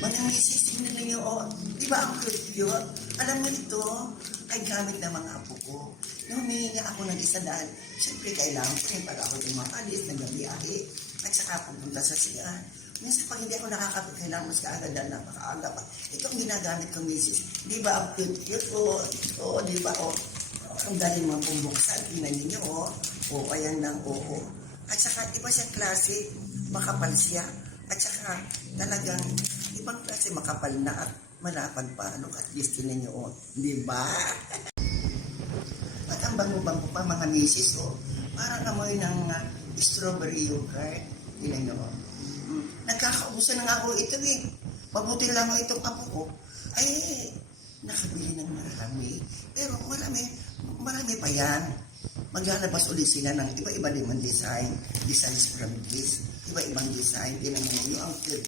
Mga misis, tingnan ninyo, oh. Di ba ang cute? Alam mo ito, ay gamit ng mga apo ko. Nung humingi nga ako ng isa dahil, siyempre kailangan ko rin pag ako tumapalis, nagbiyahe, at saka pupunta sa siya. Minsan pag hindi ako nakakapit, kailangan mas kaagad dahil napakaaga pa. Ito ang ginagamit ko, misis. Di ba ang cute? Oo, di ba, oh. Ang galing mga bumbuksan, tingnan ninyo, oh. Oo, ayan lang, oo. At saka, iba siya klase, makapal siya. At saka, talagang, ibang klase makapal na at malapad pa. Look at least, tingnan nyo, oh. Di ba? At ang bango-bango pa, mga misis, oh. Parang amoy ng strawberry yogurt. Tingnan nyo, oh. Nagkakaubusan na nga ako ito, eh. Mabuti lang itong apo ko. Ay, nakabili ng marami. Pero marami pa yan. Maglalabas ulit sila ng iba-iba din designs from this. Iba-ibang design. Tingnan mo, ang cute.